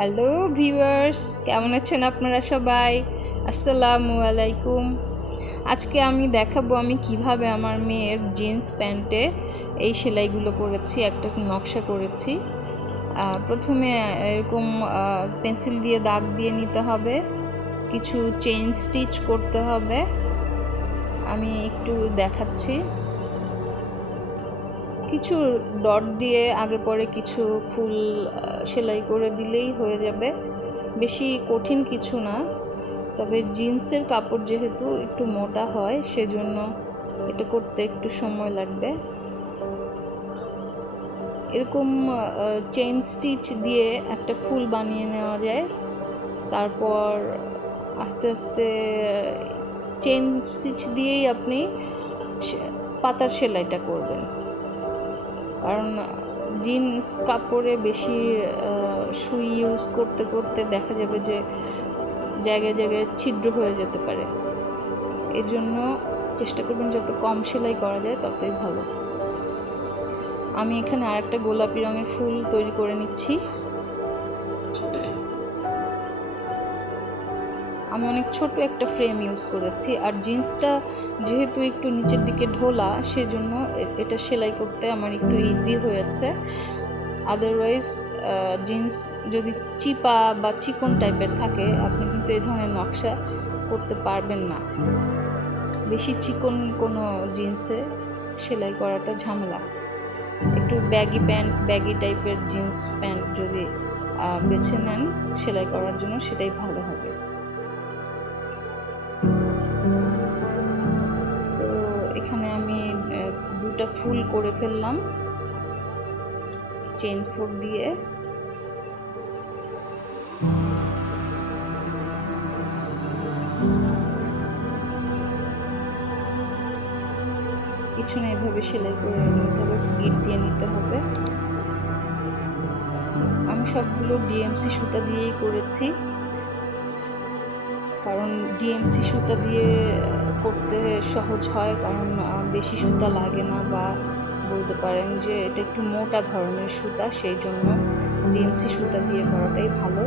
Hello viewers কেমন আছেন আপনারা সবাই? আসসালামু আলাইকুম। আজকে আমি দেখাবো আমি কীভাবে আমার মেয়ের জিন্স প্যান্টে এই সেলাইগুলো করেছি, একটা নকশা করেছি। প্রথমে এরকম পেন্সিল দিয়ে দাগ দিয়ে নিতে হবে, কিছু চেইন স্টিচ করতে হবে। আমি একটু দেখাচ্ছি। কিছু ডট দিয়ে আগে পরে কিছু ফুল সেলাই করে দিলেই হয়ে যাবে। বেশি কঠিন কিছু না। তবে জিন্সের কাপড় যেহেতু একটু মোটা হয়, সেজন্য এটা করতে একটু সময় লাগবে। এরকম চেইন স্টিচ দিয়ে একটা ফুল বানিয়ে নেওয়া যায়। তারপর আস্তে আস্তে চেইন স্টিচ দিয়েই আপনি পাতার সেলাইটা করবেন। কারণ জিন্স কাপড়ে বেশি শুই ইউজ করতে করতে দেখা যাবে যে জায়গায় জায়গায় ছিদ্র হয়ে যেতে পারে। এজন্য চেষ্টা করবেন যত কম সেলাই করা যায় ততই ভালো। আমি এখানে আরেকটা গোলাপি রঙের ফুল তৈরি করে নিচ্ছি। আমি অনেক ছোট একটা ফ্রেম ইউজ করেছি, আর জিন্সটা যেহেতু একটু নিচের দিকে ঢোলা, সেজন্য এটা সেলাই করতে আমার একটু ইজি হয়েছে। আদারওয়াইজ জিন্স যদি চিপা বা চিকন টাইপের থাকে, আপনি কিন্তু এই ধরনের নকশা করতে পারবেন না। বেশি চিকন কোনো জিন্সে সেলাই করাটা ঝামেলা। একটু ব্যাগি প্যান্ট ব্যাগি টাইপের জিন্স প্যান্ট যদি বেছে নেন, সেলাই করার জন্য সেটাই ভালো হবে। ফুল করে ফেললাম। চেন ফোর দিয়ে। পিছনে এভাবে সেলাই করে নিতে হবে, গিট দিয়ে নিতে হবে। আমি সবগুলো ডিএমসি সুতা দিয়েই করেছি। কারণ ডিএমসি সুতা দিয়ে করতে সহজ হয়, কারণ বেশি সুতা লাগে না বা বলতে পারেন যে এটা একটু মোটা ধরনের সুতা, সেই জন্য ডিএমসি সুতা দিয়ে করাটাই ভালো।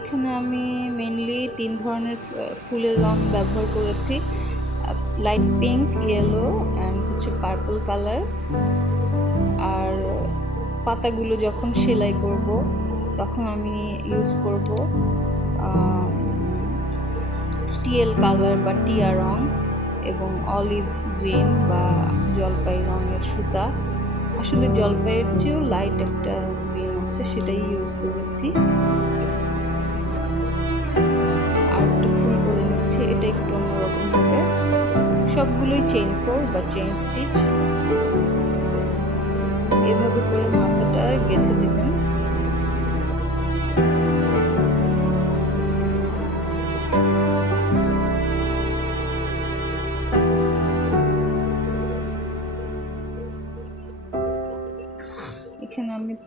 এখানে আমি মেনলি তিন ধরনের ফুলের রং ব্যবহার করেছি লাইট পিঙ্ক ইয়েলো অ্যান্ড হচ্ছে পার্পল কালার আর পাতাগুলো যখন সেলাই করব তখন আমি ইউজ করব টিএল কালার বা টিয়া রং এবং অলিভ গ্রিন বা জলপাই রঙের সুতা। আসলে জলপাইয়ের চেয়েও লাইট একটা গ্রিন আছে, সেটাই ইউজ করেছি। আর একটা ফুল করে নিচ্ছি, এটা একটু অন্যরকম হবে। সবগুলোই চেইন ফোর বা চেইন স্টিচ এভাবে করে মাথাটা গেঁথে দেবেন।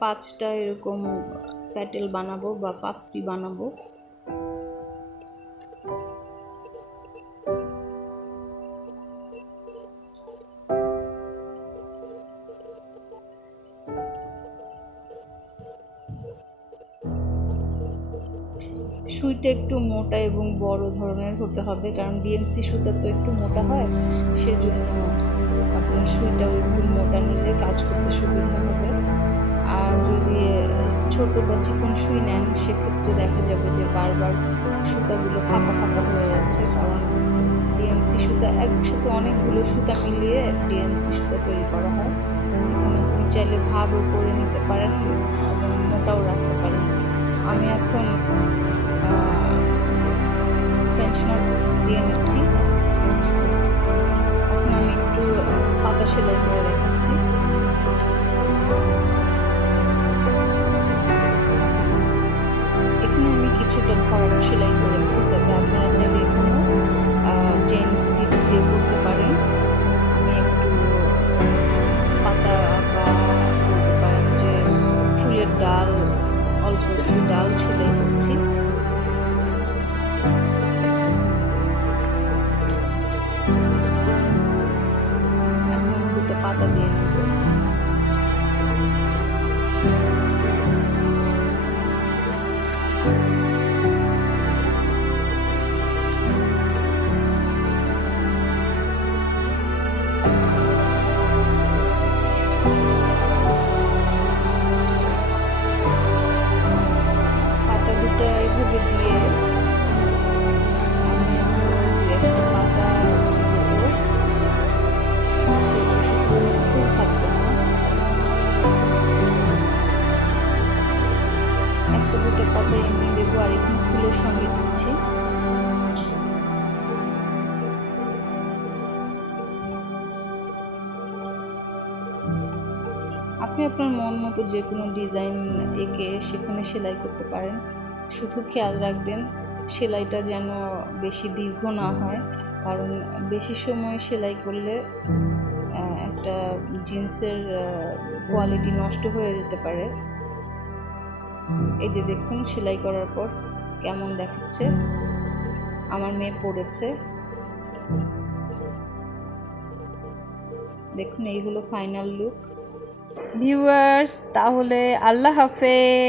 পাঁচটা এরকম প্যাটেল বানাবো বা পাপড়ি বানাবো। সুইটা একটু মোটা এবং বড় ধরনের হতে হবে, কারণ ডিএমসি সুতা তো একটু মোটা হয়, সেজন্য আপনার সুইটাও একটু মোটা নিলে কাজ করতে সুবিধা হবে। যদি ছোট বা চিকন সুই নেন, সেক্ষেত্রে দেখা যাবে যে বারবার সুতাগুলো ফাঁকা ফাঁকা হয়ে যাচ্ছে। কারণ ডিএমসি সুতা, একসাথে অনেকগুলো সুতা মিলিয়ে ডিএমসি সুতা তৈরি করা হয়। এখানে আপনি চাইলে ভাগও করে নিতে পারেন এবং মোটাও রাখতে পারেন। আমি এখন ফ্রেঞ্চ নট দিয়ে নিচ্ছি। এখন আমি একটু পাতা সেলাই করে রেখেছি সেলাই করেছি, তবে আপনারা চাইলে এখানেও চেন স্টিচ দিয়ে করতে পারেন আমি একটু পাতা বা বলতে পারেন যে ফুলের ডাল, অল্প একটু ডাল সেলাই করছি। এখন দুটো পাতা দিয়ে আপনি আপনার মন মতো যে কোনো ডিজাইন এঁকে সেখানে সেলাই করতে পারেন। শুধু খেয়াল রাখবেন, সেলাইটা যেন বেশি দীর্ঘ না হয়। কারণ বেশি সময় সেলাই করলে একটা জিন্সের কোয়ালিটি নষ্ট হয়ে যেতে পারে। এই যে দেখুন, সেলাই করার পর কেমন দেখাচ্ছে। আমার মেয়ে পড়েছে। দেখুন এই হলো ফাইনাল লুক ভিউয়ার্স তাহলে আল্লাহ হাফেজ।